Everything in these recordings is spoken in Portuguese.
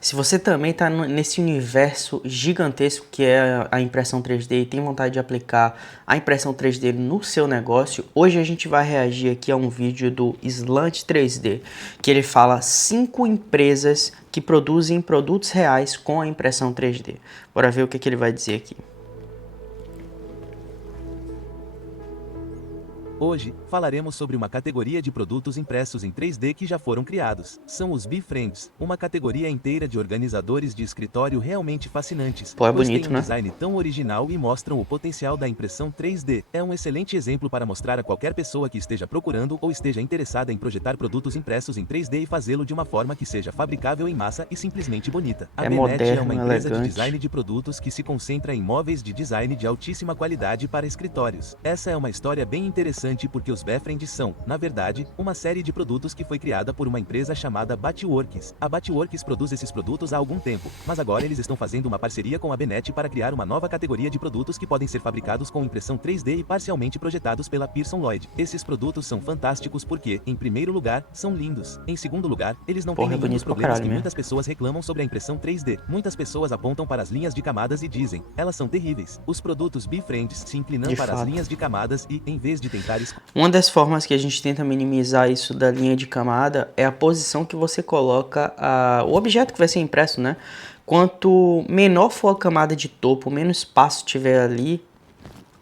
Se você também está nesse universo gigantesco que é a impressão 3D e tem vontade de aplicar a impressão 3D no seu negócio, hoje a gente vai reagir aqui a um vídeo do Slant 3D, que ele fala 5 empresas que produzem produtos reais com a impressão 3D. Bora ver o que ele vai dizer aqui. Hoje, falaremos sobre uma categoria de produtos impressos em 3D que já foram criados. São os B-Friends, uma categoria inteira de organizadores de escritório realmente fascinantes, Pô, é pois têm bonito, um né? design tão original e mostram o potencial da impressão 3D. É um excelente exemplo para mostrar a qualquer pessoa que esteja procurando ou esteja interessada em projetar produtos impressos em 3D e fazê-lo de uma forma que seja fabricável em massa e simplesmente bonita. A É Benet é uma moderno, empresa de elegante. design de produtos que se concentra em móveis de design de altíssima qualidade para escritórios. Essa é uma história bem interessante porque os B-Friends são, na verdade, uma série de produtos que foi criada por uma empresa chamada Batworks. A Batworks produz esses produtos há algum tempo, mas agora eles estão fazendo uma parceria com a Benet para criar uma nova categoria de produtos que podem ser fabricados com impressão 3D e parcialmente projetados pela Pearson Lloyd. Esses produtos são fantásticos porque, em primeiro lugar, são lindos. Em segundo lugar, eles não têm Porra, é nenhum dos bonito pra problemas caralho que mesmo. muitas pessoas reclamam sobre a impressão 3D. Muitas pessoas apontam para as linhas de camadas e dizem, elas são terríveis. Os produtos B-Friends se inclinam De para as fato. linhas de camadas e, em vez de tentar Uma das formas que a gente tenta minimizar isso da linha de camada é a posição que você coloca o objeto que vai ser impresso, né? Quanto menor for a camada de topo, menos espaço tiver ali,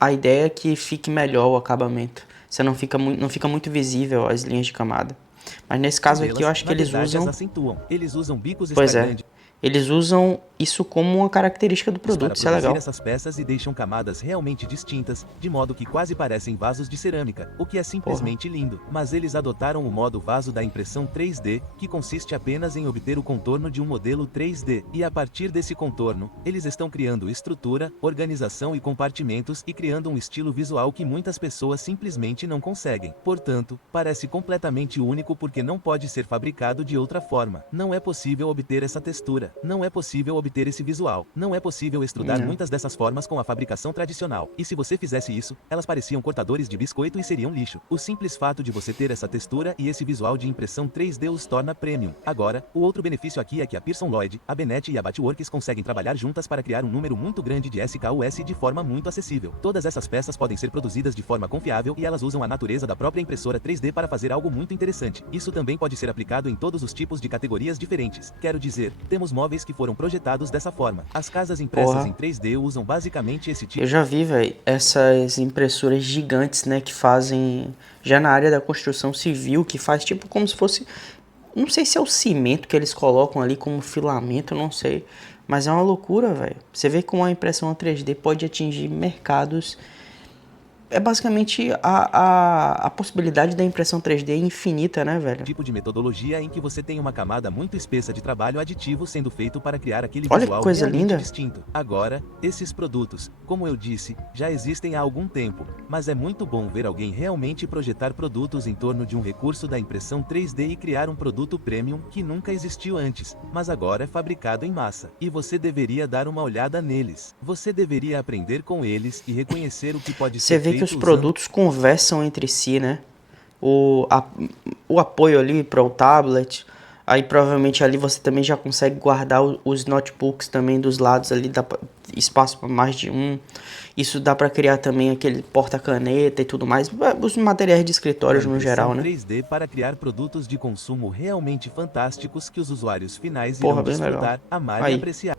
a ideia é que fique melhor o acabamento. Você não fica muito visível as linhas de camada. Mas nesse caso aqui eu delas, acho que na eles verdade, as usam. acentuam. Eles usam bicos Pois é. estalhantes Eles usam isso como uma característica do para produto, isso é produzir legal. essas peças e deixam camadas realmente distintas, de modo que quase parecem vasos de cerâmica, o que é Porra. simplesmente lindo. Mas eles adotaram o modo vaso da impressão 3D, que consiste apenas em obter o contorno de um modelo 3D, e a partir desse contorno, eles estão criando estrutura, organização e compartimentos e criando um estilo visual que muitas pessoas simplesmente não conseguem. Portanto, parece completamente único porque não pode ser fabricado de outra forma. Não é possível obter essa textura, não é possível obter esse visual, não é possível extrudar Não. muitas dessas formas com a fabricação tradicional. E se você fizesse isso, elas pareciam cortadores de biscoito e seriam lixo. O simples fato de você ter essa textura e esse visual de impressão 3D os torna premium. Agora, o outro benefício aqui é que a Pearson Lloyd, a Benet e a Batworks conseguem trabalhar juntas para criar um número muito grande de SKUs de forma muito acessível. Todas essas peças podem ser produzidas de forma confiável e elas usam a natureza da própria impressora 3D para fazer algo muito interessante. Isso também pode ser aplicado em todos os tipos de categorias diferentes. Quero dizer, temos móveis que foram projetados dessa forma. As casas impressas Porra. em 3D usam basicamente esse tipo Eu já vi, velho, essas impressoras gigantes, né, que fazem já na área da construção civil, que faz tipo como se fosse, não sei se é o cimento que eles colocam ali como filamento, não sei, mas é uma loucura, velho. Você vê como a impressão 3D pode atingir mercados. É basicamente a possibilidade da impressão 3D infinita, né, velho? tipo de metodologia em que você tem uma camada muito espessa de trabalho aditivo sendo feito para criar aquele Olha que visual coisa realmente linda. distinto. Agora, esses produtos, como eu disse, já existem há algum tempo, mas é muito bom ver alguém realmente projetar produtos em torno de um recurso da impressão 3D e criar um produto premium que nunca existiu antes, mas agora é fabricado em massa. E você deveria dar uma olhada neles. Você deveria aprender com eles e reconhecer o que pode Você ser vê que os feito usando produtos conversam entre si, né? O apoio ali para o tablet. Aí provavelmente ali você também já consegue guardar os notebooks também dos lados ali, dá espaço para mais de um. Isso dá para criar também aquele porta-caneta e tudo mais. Os materiais de escritório a no impressão geral, né? 3D para criar produtos de consumo realmente fantásticos que os usuários finais irão Porra, bem legal. desfrutar, amar e Aí. apreciar.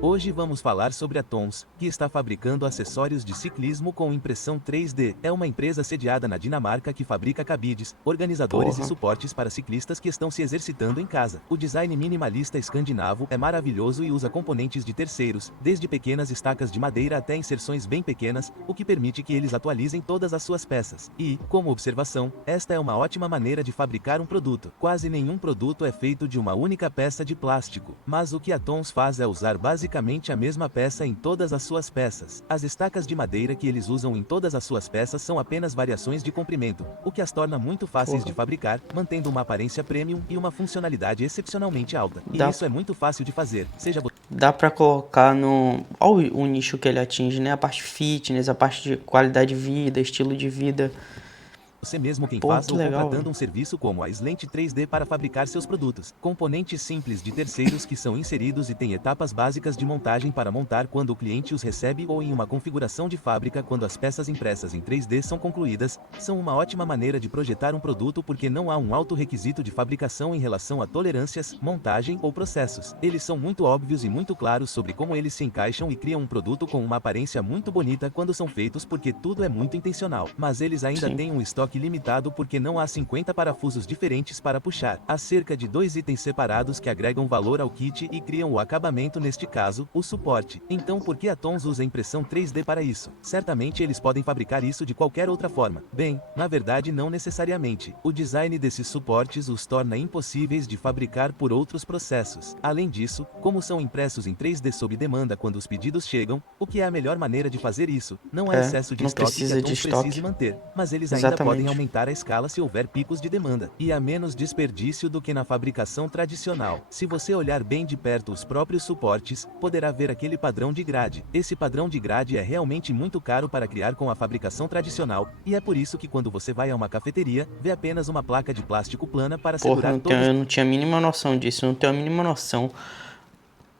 Hoje vamos falar sobre a Tons, que está fabricando acessórios de ciclismo com impressão 3D. É uma empresa sediada na Dinamarca que fabrica cabides, organizadores e Porra. suportes para ciclistas que estão se exercitando em casa. O design minimalista escandinavo é maravilhoso e usa componentes de terceiros, desde pequenas estacas de madeira até inserções bem pequenas, o que permite que eles atualizem todas as suas peças. E, como observação, esta é uma ótima maneira de fabricar um produto. Quase nenhum produto é feito de uma única peça de plástico, mas o que a Tons faz é usar basicamente a mesma peça em todas as suas peças. As estacas de madeira que eles usam em todas as suas peças são apenas variações de comprimento, o que as torna muito fáceis de Porra. fabricar, mantendo uma aparência premium e uma funcionalidade excepcionalmente alta. E Dá, isso é muito fácil de fazer, seja dá pra colocar no... Olha o nicho que ele atinge, né? A parte fitness, a parte de qualidade de vida, estilo de vida. você mesmo quem Pô, faz que ou legal, contratando velho. um serviço como a Slant 3D para fabricar seus produtos. Componentes simples de terceiros que são inseridos e têm etapas básicas de montagem para montar quando o cliente os recebe ou em uma configuração de fábrica quando as peças impressas em 3D são concluídas, são uma ótima maneira de projetar um produto porque não há um alto requisito de fabricação em relação a tolerâncias, montagem ou processos. Eles são muito óbvios e muito claros sobre como eles se encaixam e criam um produto com uma aparência muito bonita quando são feitos porque tudo é muito intencional. Mas eles ainda Sim. têm um estoque limitado porque não há 50 parafusos diferentes para puxar. Há cerca de 2 itens separados que agregam valor ao kit e criam o acabamento, neste caso, o suporte. Então por que a Tons usa impressão 3D para isso? Certamente eles podem fabricar isso de qualquer outra forma. Bem, na verdade não necessariamente. O design desses suportes os torna impossíveis de fabricar por outros processos. Além disso, como são impressos em 3D sob demanda quando os pedidos chegam, o que é a melhor maneira de fazer isso? Não há É, excesso de não estoque que a precisa de Tons precise estoque. manter, mas eles ainda podem Exatamente. aumentar a escala se houver picos de demanda. E há menos desperdício do que na fabricação tradicional. Se você olhar bem de perto os próprios suportes, poderá ver aquele padrão de grade. Esse padrão de grade é realmente muito caro para criar com a fabricação tradicional, e é por isso que quando você vai a uma cafeteria, vê apenas uma placa de plástico plana para Porra, segurar todos. eu não tinha a mínima noção disso, eu não tenho a mínima noção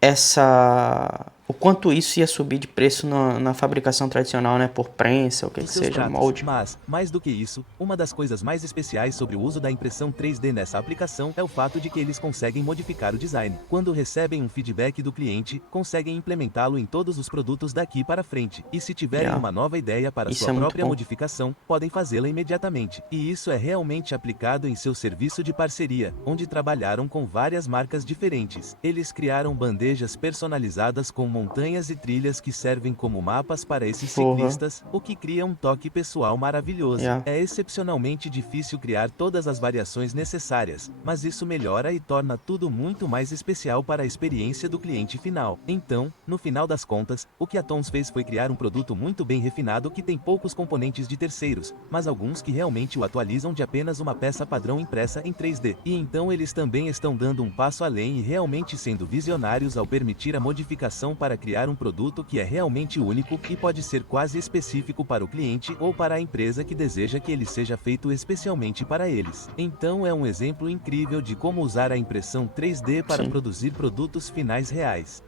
essa o quanto isso ia subir de preço na fabricação tradicional, né, por prensa, o que Dos que seus seja, pratos. molde. Mas, mais do que isso, uma das coisas mais especiais sobre o uso da impressão 3D nessa aplicação é o fato de que eles conseguem modificar o design. Quando recebem um feedback do cliente, conseguem implementá-lo em todos os produtos daqui para frente. E se tiverem Yeah. uma nova ideia para Isso sua é muito própria bom. modificação, podem fazê-la imediatamente. E isso é realmente aplicado em seu serviço de parceria, onde trabalharam com várias marcas diferentes. Eles criaram bandejas personalizadas com montanhas e trilhas que servem como mapas para esses Porra. ciclistas, o que cria um toque pessoal maravilhoso. Yeah. É excepcionalmente difícil criar todas as variações necessárias, mas isso melhora e torna tudo muito mais especial para a experiência do cliente final. Então, no final das contas, o que a Tons fez foi criar um produto muito bem refinado que tem poucos componentes de terceiros, mas alguns que realmente o atualizam de apenas uma peça padrão impressa em 3D. E então eles também estão dando um passo além e realmente sendo visionários ao permitir a modificação para criar um produto que é realmente único e pode ser quase específico para o cliente ou para a empresa que deseja que ele seja feito especialmente para eles. Então é um exemplo incrível de como usar a impressão 3D para Sim. produzir produtos finais reais.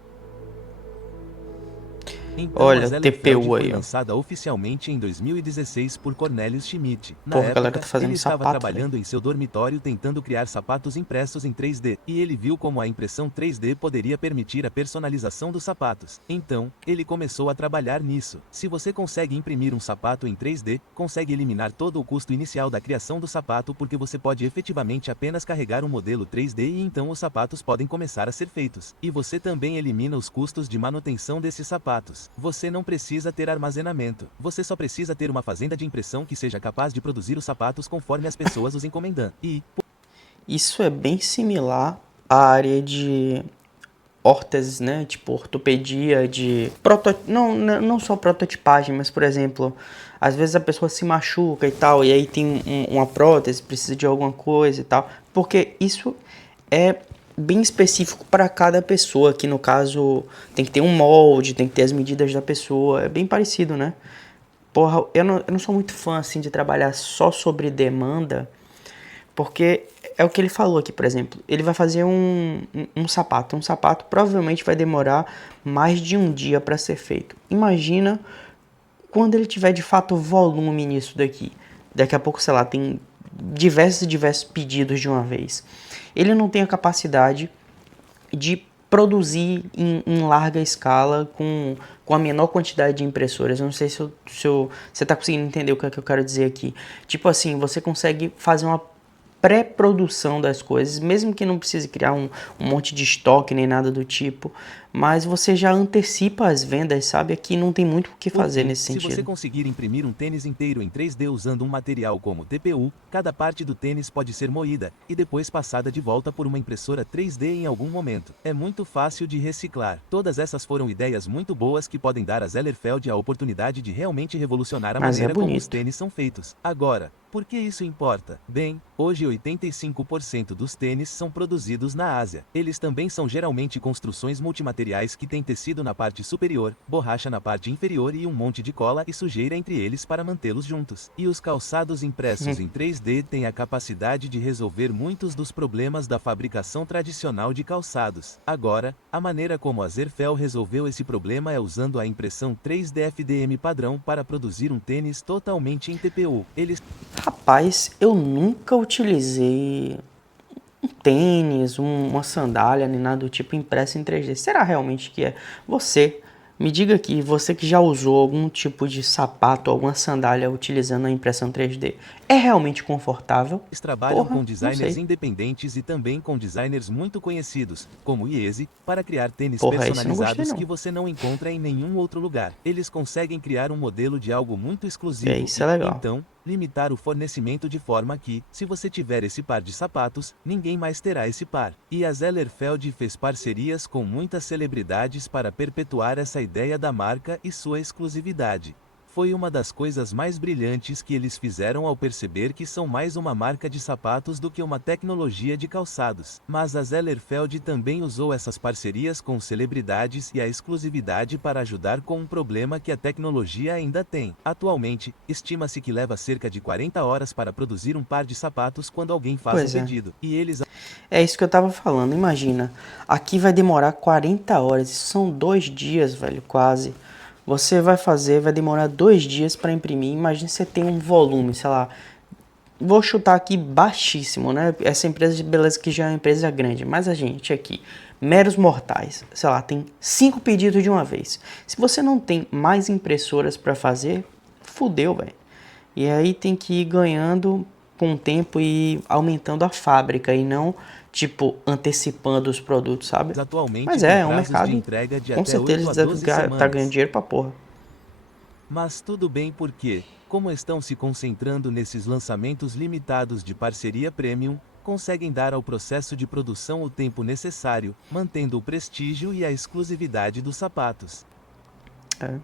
Então a Olha, Zellerfeld TPU foi aí, ó. lançada oficialmente em 2016 por Cornelius Schmidt. Na Porra, a galera época, tá fazendo ele estava sapato, trabalhando em seu dormitório tentando criar sapatos impressos em 3D, e ele viu como a impressão 3D poderia permitir a personalização dos sapatos. Então, ele começou a trabalhar nisso. Se você consegue imprimir um sapato em 3D, consegue eliminar todo o custo inicial da criação do sapato porque você pode efetivamente apenas carregar um modelo 3D e então os sapatos podem começar a ser feitos. E você também elimina os custos de manutenção desses sapatos. Você não precisa ter armazenamento. Você só precisa ter uma fazenda de impressão que seja capaz de produzir os sapatos conforme as pessoas os encomendam. E, Isso é bem similar à área de órteses, né? Tipo ortopedia, de não só prototipagem, mas por exemplo, às vezes a pessoa se machuca e tal, e aí tem uma prótese, precisa de alguma coisa e tal, porque isso é bem específico para cada pessoa, que no caso tem que ter um molde, tem que ter as medidas da pessoa, é bem parecido, né? Porra, eu não sou muito fã assim de trabalhar só sobre demanda, porque é o que ele falou aqui, por exemplo. Ele vai fazer um sapato. Um sapato provavelmente vai demorar mais de um dia para ser feito. Imagina quando ele tiver de fato volume nisso daqui. Daqui a pouco, sei lá, tem diversos pedidos de uma vez. Ele não tem a capacidade de produzir em larga escala com a menor quantidade de impressoras. Eu não sei se você está conseguindo entender o que é que eu quero dizer aqui. Tipo assim, você consegue fazer uma pré-produção das coisas, mesmo que não precise criar um monte de estoque nem nada do tipo, mas você já antecipa as vendas, sabe? Aqui não tem muito o que por fazer fim, nesse se você sentido. conseguir imprimir um tênis inteiro em 3D usando um material como TPU, cada parte do tênis pode ser moída e depois passada de volta por uma impressora 3D em algum momento. É muito fácil de reciclar. Todas essas foram ideias muito boas que podem dar a Zellerfeld a oportunidade de realmente revolucionar a Mas é maneira como os bonito. tênis são feitos. Agora, Por que isso importa? Bem, hoje 85% dos tênis são produzidos na Ásia. Eles também são geralmente construções multimateriais que têm tecido na parte superior, borracha na parte inferior e um monte de cola e sujeira entre eles para mantê-los juntos. E os calçados impressos em 3D têm a capacidade de resolver muitos dos problemas da fabricação tradicional de calçados. Agora, a maneira como a Zerfel resolveu esse problema é usando a impressão 3D FDM padrão para produzir um tênis totalmente em TPU. Eles Rapaz, eu nunca utilizei um tênis, uma sandália, nem nada do tipo impresso em 3D. Será realmente que é? Você, me diga aqui, você que já usou algum tipo de sapato, alguma sandália utilizando a impressão 3D, é realmente confortável? trabalham Porra, com não designers sei. independentes e também com designers muito conhecidos, como Yeezy, para criar tênis Porra, esse eu não gostei personalizados não. que você não encontra em nenhum outro lugar. Eles conseguem criar um modelo de algo muito exclusivo Isso e, é legal. então, limitar o fornecimento de forma que, se você tiver esse par de sapatos, ninguém mais terá esse par. E a Zellerfeld fez parcerias com muitas celebridades para perpetuar essa ideia da marca e sua exclusividade. Foi uma das coisas mais brilhantes que eles fizeram ao perceber que são mais uma marca de sapatos do que uma tecnologia de calçados. Mas a Zellerfeld também usou essas parcerias com celebridades e a exclusividade para ajudar com um problema que a tecnologia ainda tem. Atualmente, estima-se que leva cerca de 40 horas para produzir um par de sapatos quando alguém faz Pois um é. pedido. E eles É isso que eu tava falando, imagina. Aqui vai demorar 40 horas, isso são 2 dias, velho, quase. Você vai fazer, vai demorar 2 dias para imprimir. Imagina você tem um volume, sei lá. Vou chutar aqui baixíssimo, né? Essa empresa de beleza que já é uma empresa grande, mas a gente aqui, meros mortais, sei lá, tem 5 pedidos de uma vez. Se você não tem mais impressoras para fazer, fudeu, velho. E aí tem que ir ganhando com o tempo e aumentando a fábrica e não, tipo, antecipando os produtos, sabe? atualmente Mas têm é um prazos de mercado, entrega de com até certeza 8 a eles 12 devem tá ganhando semanas. dinheiro pra porra. Mas tudo bem porque, como estão se concentrando nesses lançamentos limitados de parceria premium, conseguem dar ao processo de produção o tempo necessário, mantendo o prestígio e a exclusividade dos sapatos. É.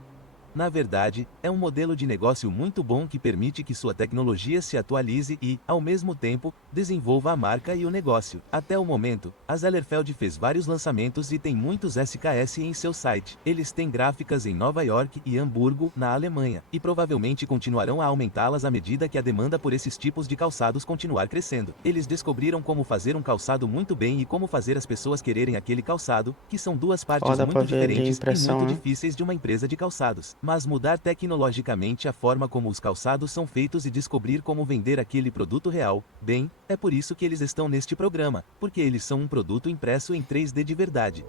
Na verdade, é um modelo de negócio muito bom que permite que sua tecnologia se atualize e, ao mesmo tempo, desenvolva a marca e o negócio. Até o momento, a Zellerfeld fez vários lançamentos e tem muitos SKS em seu site. Eles têm gráficas em Nova York e Hamburgo, na Alemanha, e provavelmente continuarão a aumentá-las à medida que a demanda por esses tipos de calçados continuar crescendo. Eles descobriram como fazer um calçado muito bem e como fazer as pessoas quererem aquele calçado, que são duas partes Ó, dá pra muito ver ali a diferentes e impressão, muito né? difíceis de uma empresa de calçados. Mas mudar tecnologicamente a forma como os calçados são feitos e descobrir como vender aquele produto real, bem, é por isso que eles estão neste programa, porque eles são um produto impresso em 3D de verdade.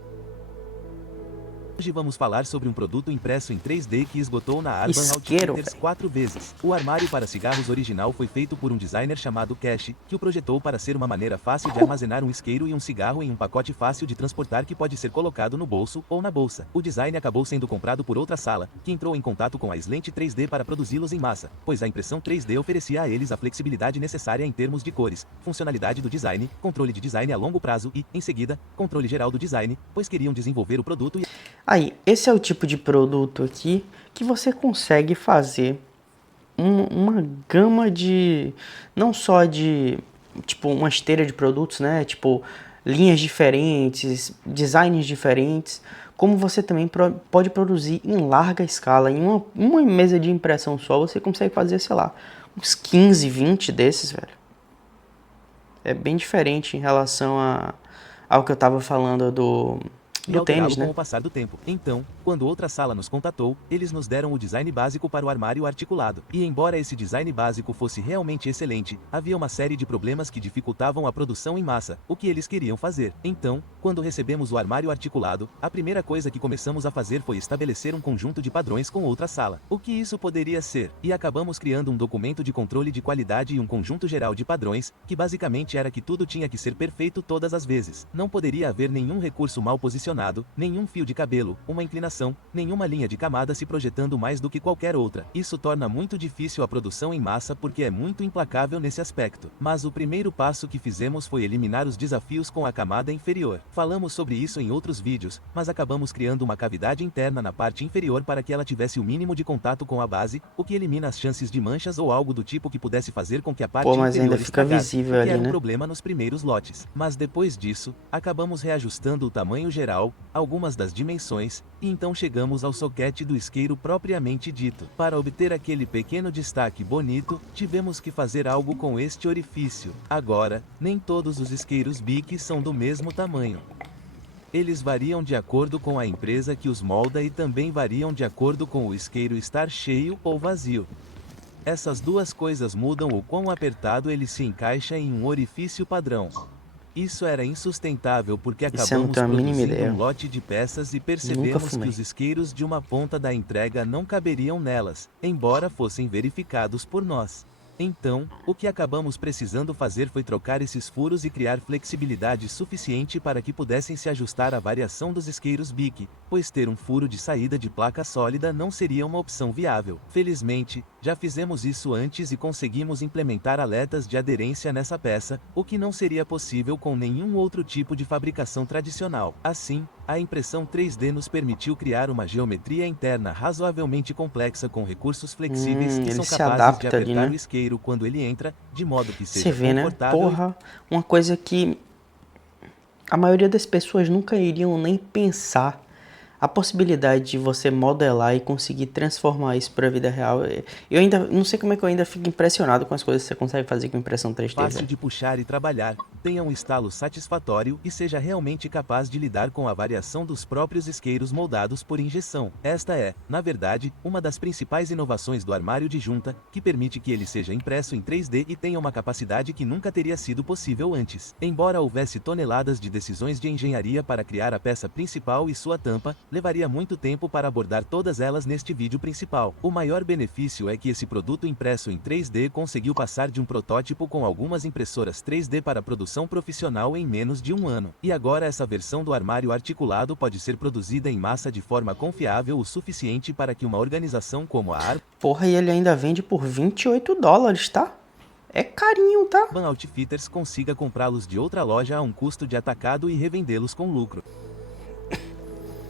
Hoje vamos falar sobre um produto impresso em 3D que esgotou na Urban Isqueiro, Outfitters velho. 4 vezes. O armário para cigarros original foi feito por um designer chamado Cash, que o projetou para ser uma maneira fácil de armazenar um isqueiro e um cigarro em um pacote fácil de transportar que pode ser colocado no bolso ou na bolsa. O design acabou sendo comprado por outra sala, que entrou em contato com a Slant 3D para produzi-los em massa, pois a impressão 3D oferecia a eles a flexibilidade necessária em termos de cores, funcionalidade do design, controle de design a longo prazo e, em seguida, controle geral do design, pois queriam desenvolver o produto e Aí, esse é o tipo de produto aqui que você consegue fazer uma gama de, não só de, tipo, uma esteira de produtos, né? Tipo, linhas diferentes, designs diferentes, como você também pode produzir em larga escala. Em uma mesa de impressão só, você consegue fazer, sei lá, uns 15, 20 desses, velho. É bem diferente em relação ao que eu tava falando do alterá-lo tênis, com né? o passar do tempo. Então, quando outra sala nos contatou, eles nos deram o design básico para o armário articulado. E embora esse design básico fosse realmente excelente, havia uma série de problemas que dificultavam a produção em massa, o que eles queriam fazer. Então, quando recebemos o armário articulado, a primeira coisa que começamos a fazer foi estabelecer um conjunto de padrões com outra sala. O que isso poderia ser? E acabamos criando um documento de controle de qualidade e um conjunto geral de padrões, que basicamente era que tudo tinha que ser perfeito todas as vezes. Não poderia haver nenhum recurso mal posicionado, nenhum fio de cabelo, uma inclinação, nenhuma linha de camada se projetando mais do que qualquer outra. Isso torna muito difícil a produção em massa porque é muito implacável nesse aspecto. Mas o primeiro passo que fizemos foi eliminar os desafios com a camada inferior. Falamos sobre isso em outros vídeos, mas acabamos criando uma cavidade interna na parte inferior para que ela tivesse o mínimo de contato com a base, o que elimina as chances de manchas ou algo do tipo que pudesse fazer com que a parte Pô, mas ainda inferior fica estragasse, visível o que ali, era um né? problema nos primeiros lotes. Mas depois disso, acabamos reajustando o tamanho geral, algumas das dimensões, e então chegamos ao soquete do isqueiro propriamente dito. Para obter aquele pequeno destaque bonito, tivemos que fazer algo com este orifício. Agora, nem todos os isqueiros Bic são do mesmo tamanho. Eles variam de acordo com a empresa que os molda e também variam de acordo com o isqueiro estar cheio ou vazio. Essas duas coisas mudam o quão apertado ele se encaixa em um orifício padrão. Isso era insustentável porque Isso eu não acabamos tenho a mínima produzindo ideia. um lote de peças e Nunca percebemos que fumei. os isqueiros de uma ponta da entrega não caberiam nelas, embora fossem verificados por nós. Então, o que acabamos precisando fazer foi trocar esses furos e criar flexibilidade suficiente para que pudessem se ajustar à variação dos isqueiros Bic, pois ter um furo de saída de placa sólida não seria uma opção viável. Felizmente, já fizemos isso antes e conseguimos implementar aletas de aderência nessa peça, o que não seria possível com nenhum outro tipo de fabricação tradicional. Assim, a impressão 3D nos permitiu criar uma geometria interna razoavelmente complexa com recursos flexíveis que Ele são se capazes de adapta ali, apertar né? o isqueiro quando ele entra, de modo que Você seja vê, né? confortável e Porra, uma coisa que a maioria das pessoas nunca iriam nem pensar. A possibilidade de você modelar e conseguir transformar isso para a vida real. Eu ainda não sei como é que eu ainda fico impressionado com as coisas que você consegue fazer com impressão 3D, fácil velho. de puxar e trabalhar, tenha um estalo satisfatório e seja realmente capaz de lidar com a variação dos próprios isqueiros moldados por injeção. Esta é, na verdade, uma das principais inovações do armário de junta, que permite que ele seja impresso em 3D e tenha uma capacidade que nunca teria sido possível antes. Embora houvesse toneladas de decisões de engenharia para criar a peça principal e sua tampa, levaria muito tempo para abordar todas elas neste vídeo principal. O maior benefício é que esse produto impresso em 3D conseguiu passar de um protótipo com algumas impressoras 3D para produção profissional em menos de um ano. E agora essa versão do armário articulado pode ser produzida em massa de forma confiável o suficiente para que uma organização como a Porra, e ele ainda vende por $28, tá? É carinho, tá? Urban Outfitters consiga comprá-los de outra loja a um custo de atacado e revendê-los com lucro.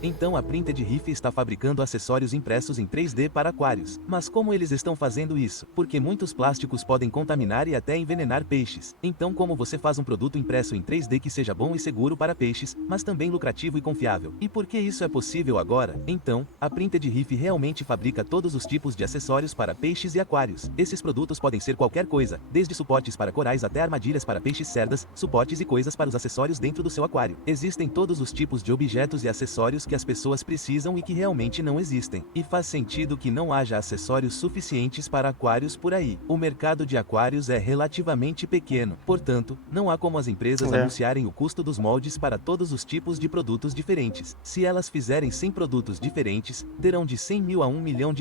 Então a Printed Reef está fabricando acessórios impressos em 3D para aquários. Mas como eles estão fazendo isso? Porque muitos plásticos podem contaminar e até envenenar peixes. Então como você faz um produto impresso em 3D que seja bom e seguro para peixes, mas também lucrativo e confiável? E por que isso é possível agora? Então, a Printed Reef realmente fabrica todos os tipos de acessórios para peixes e aquários. Esses produtos podem ser qualquer coisa, desde suportes para corais até armadilhas para peixes cerdas, suportes e coisas para os acessórios dentro do seu aquário. Existem todos os tipos de objetos e acessórios que as pessoas precisam e que realmente não existem. E faz sentido que não haja acessórios suficientes para aquários por aí. O mercado de aquários é relativamente pequeno. Portanto, não há como as empresas anunciarem o custo dos moldes para todos os tipos de produtos diferentes. Se elas fizerem 100 produtos diferentes, terão de 100 mil a $1 milhão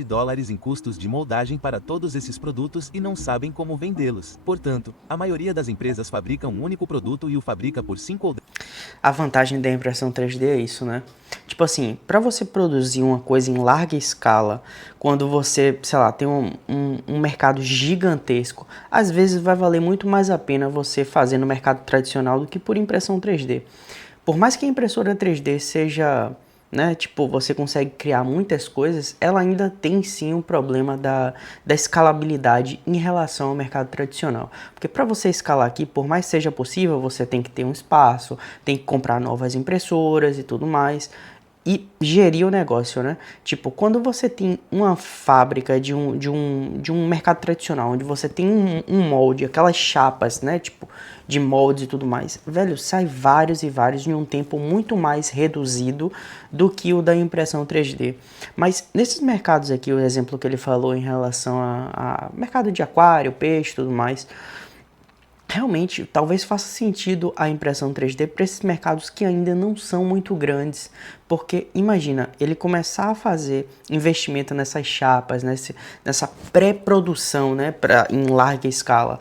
em custos de moldagem para todos esses produtos e não sabem como vendê-los. Portanto, a maioria das empresas fabrica um único produto e o fabrica por 5 ou 10. A vantagem da impressão 3D é isso, né? Tipo assim, para você produzir uma coisa em larga escala, quando você, sei lá, tem um mercado gigantesco, às vezes vai valer muito mais a pena você fazer no mercado tradicional do que por impressão 3D. Por mais que a impressora 3D seja, né, tipo, você consegue criar muitas coisas, ela ainda tem sim um problema da escalabilidade em relação ao mercado tradicional. Porque para você escalar aqui, por mais que seja possível, você tem que ter um espaço, tem que comprar novas impressoras e tudo mais. E gerir o negócio, né? Tipo, quando você tem uma fábrica de um mercado tradicional, onde você tem um molde, aquelas chapas, né? Tipo, de moldes e tudo mais, velho, sai vários e vários em um tempo muito mais reduzido do que o da impressão 3D. Mas nesses mercados aqui, o exemplo que ele falou em relação a mercado de aquário, peixe e tudo mais, realmente, talvez faça sentido a impressão 3D para esses mercados que ainda não são muito grandes, porque imagina, ele começar a fazer investimento nessas chapas, nessa pré-produção, né, em larga escala,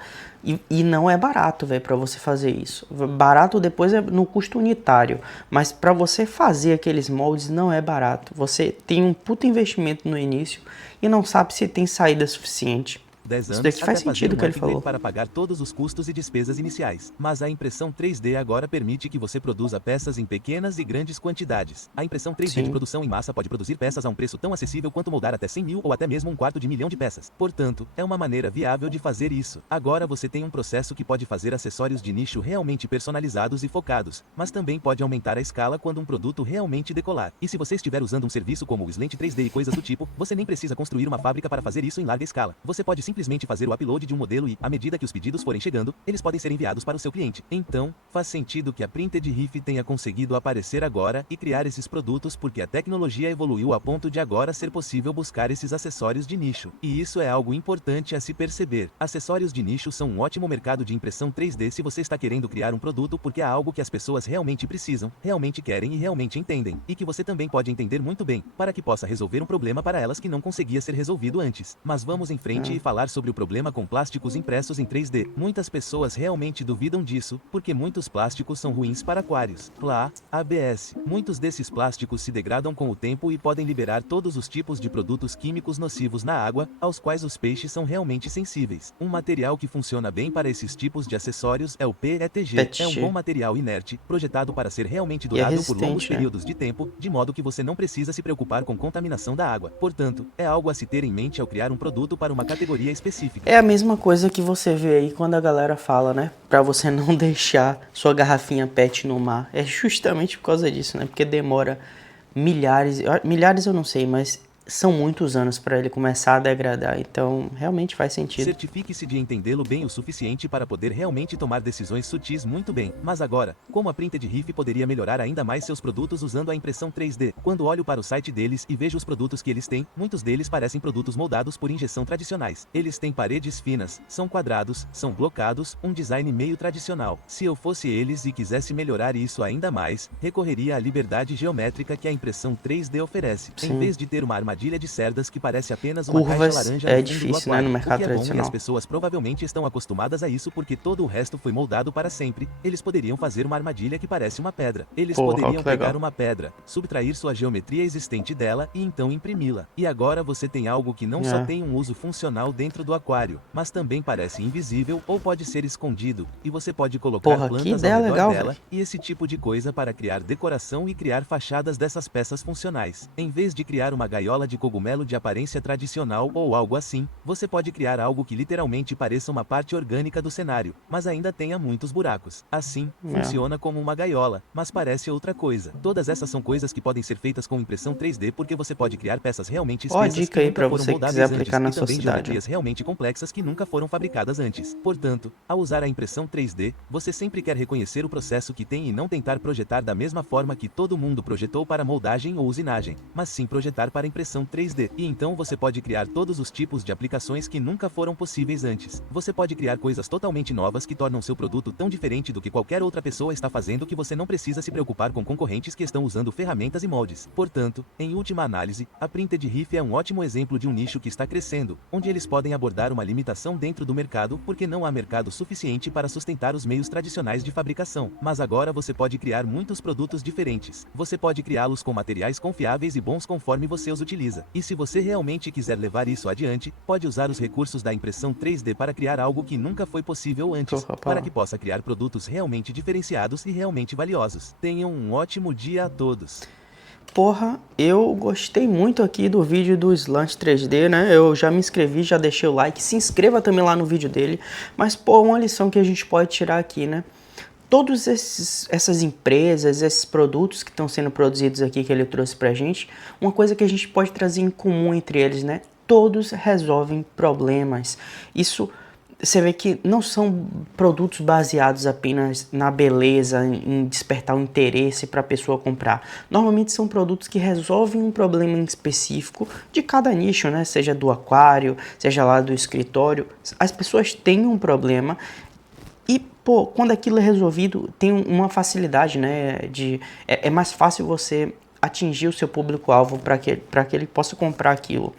e não é barato, velho, para você fazer isso. Barato depois é no custo unitário, mas para você fazer aqueles moldes não é barato. Você tem um puto investimento no início e não sabe se tem saída suficiente. 10 Isso anos daqui até faz fazer sentido o um que ele upgrade falou. para pagar todos os custos e despesas iniciais. Mas a impressão 3D agora permite que você produza peças em pequenas e grandes quantidades. A impressão 3D de Sim. produção em massa pode produzir peças a um preço tão acessível quanto moldar até 100 mil ou até mesmo um quarto de milhão de peças. Portanto, é uma maneira viável de fazer isso. Agora você tem um processo que pode fazer acessórios de nicho realmente personalizados e focados, mas também pode aumentar a escala quando um produto realmente decolar. E se você estiver usando um serviço como o Slant 3D e coisas do tipo, você nem precisa construir uma fábrica para fazer isso em larga escala. Você pode simplesmente fazer o upload de um modelo e, à medida que os pedidos forem chegando, eles podem ser enviados para o seu cliente. Então, faz sentido que a Printed Riff tenha conseguido aparecer agora e criar esses produtos porque a tecnologia evoluiu a ponto de agora ser possível buscar esses acessórios de nicho. E isso é algo importante a se perceber. Acessórios de nicho são um ótimo mercado de impressão 3D se você está querendo criar um produto porque é algo que as pessoas realmente precisam, realmente querem e realmente entendem, e que você também pode entender muito bem, para que possa resolver um problema para elas que não conseguia ser resolvido antes. Mas vamos em frente e falar sobre o problema com plásticos impressos em 3D. Muitas pessoas realmente duvidam disso, porque muitos plásticos são ruins para aquários. PLA, ABS. Muitos desses plásticos se degradam com o tempo e podem liberar todos os tipos de produtos químicos nocivos na água, aos quais os peixes são realmente sensíveis. Um material que funciona bem para esses tipos de acessórios é o PETG. É um bom material inerte, projetado para ser realmente E é durável por longos resistente, né? períodos de tempo, de modo que você não precisa se preocupar com contaminação da água. Portanto, é algo a se ter em mente ao criar um produto para uma categoria específica. É a mesma coisa que você vê aí quando a galera fala, né? Pra você não deixar sua garrafinha PET no mar. É justamente por causa disso, né? Porque demora milhares eu não sei, mas são muitos anos para ele começar a degradar. Então, realmente faz sentido. Certifique-se de entendê-lo bem o suficiente para poder realmente tomar decisões sutis muito bem. Mas agora, como a Printed Riff poderia melhorar ainda mais seus produtos usando a impressão 3D? Quando olho para o site deles e vejo os produtos que eles têm, muitos deles parecem produtos moldados por injeção tradicionais. Eles têm paredes finas, são quadrados, são blocados, um design meio tradicional. Se eu fosse eles e quisesse melhorar isso ainda mais, recorreria à liberdade geométrica que a impressão 3D oferece. Sim. Em vez de ter uma armadilha de cerdas que parece apenas uma caixa laranja no fundo difícil, do aquário, né, no mercado o que é bom e tradicional. as pessoas provavelmente estão acostumadas a isso porque todo o resto foi moldado para sempre. Eles poderiam fazer uma armadilha que parece uma pedra. Eles poderiam pegar uma pedra, subtrair sua geometria existente dela e então imprimi-la. E agora você tem algo que não só tem um uso funcional dentro do aquário, mas também parece invisível ou pode ser escondido, e você pode colocar plantas ao redor dela e esse tipo de coisa para criar decoração e criar fachadas dessas peças funcionais. Em vez de criar uma gaiola de cogumelo de aparência tradicional ou algo assim, você pode criar algo que literalmente pareça uma parte orgânica do cenário, mas ainda tenha muitos buracos. Assim, funciona como uma gaiola, mas parece outra coisa. Todas essas são coisas que podem ser feitas com impressão 3D porque você pode criar peças realmente espessas que nunca foram moldáveis antes e também geometrias realmente complexas que nunca foram fabricadas antes. Portanto, ao usar a impressão 3D, você sempre quer reconhecer o processo que tem e não tentar projetar da mesma forma que todo mundo projetou para moldagem ou usinagem, mas sim projetar para impressão 3D. E então você pode criar todos os tipos de aplicações que nunca foram possíveis antes. Você pode criar coisas totalmente novas que tornam seu produto tão diferente do que qualquer outra pessoa está fazendo que você não precisa se preocupar com concorrentes que estão usando ferramentas e moldes. Portanto, em última análise, a Printed Riff é um ótimo exemplo de um nicho que está crescendo, onde eles podem abordar uma limitação dentro do mercado porque não há mercado suficiente para sustentar os meios tradicionais de fabricação. Mas agora você pode criar muitos produtos diferentes. Você pode criá-los com materiais confiáveis e bons conforme você os utiliza. E se você realmente quiser levar isso adiante, pode usar os recursos da impressão 3D para criar algo que nunca foi possível antes, para que possa criar produtos realmente diferenciados e realmente valiosos. Tenham um ótimo dia a todos. Porra, eu gostei muito aqui do vídeo do Slant 3D, né? Eu já me inscrevi, já deixei o like, se inscreva também lá no vídeo dele. Mas, pô, uma lição que a gente pode tirar aqui, né? Todas essas empresas, esses produtos que estão sendo produzidos aqui que ele trouxe pra gente, uma coisa que a gente pode trazer em comum entre eles, né? Todos resolvem problemas. Isso, você vê que não são produtos baseados apenas na beleza, em despertar o interesse para a pessoa comprar. Normalmente são produtos que resolvem um problema em específico de cada nicho, né? Seja do aquário, seja lá do escritório. As pessoas têm um problema. E, pô, quando aquilo é resolvido, tem uma facilidade, né? É mais fácil você atingir o seu público-alvo para que ele possa comprar aquilo.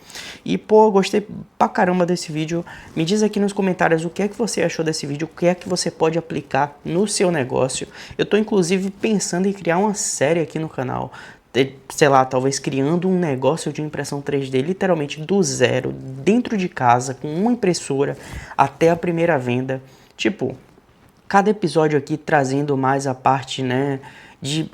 E, pô, eu gostei pra caramba desse vídeo. Me diz aqui nos comentários o que é que você achou desse vídeo, o que é que você pode aplicar no seu negócio. Eu tô, inclusive, pensando em criar uma série aqui no canal, sei lá, talvez criando um negócio de impressão 3D literalmente do zero, dentro de casa, com uma impressora, até a primeira venda. Tipo, cada episódio aqui trazendo mais a parte, né, de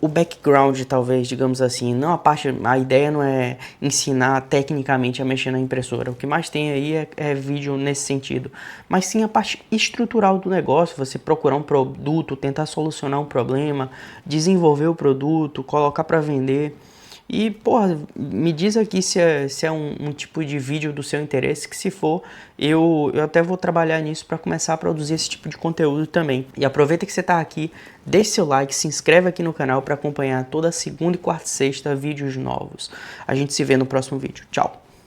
o background, talvez, digamos assim. Não a ideia não é ensinar tecnicamente a mexer na impressora. O que mais tem aí é vídeo nesse sentido. Mas sim a parte estrutural do negócio. Você procurar um produto, tentar solucionar um problema, desenvolver o produto, colocar para vender. E, porra, me diz aqui se é um tipo de vídeo do seu interesse, que se for, eu até vou trabalhar nisso para começar a produzir esse tipo de conteúdo também. E aproveita que você tá aqui, deixe seu like, se inscreve aqui no canal para acompanhar toda segunda, quarta e sexta vídeos novos. A gente se vê no próximo vídeo. Tchau!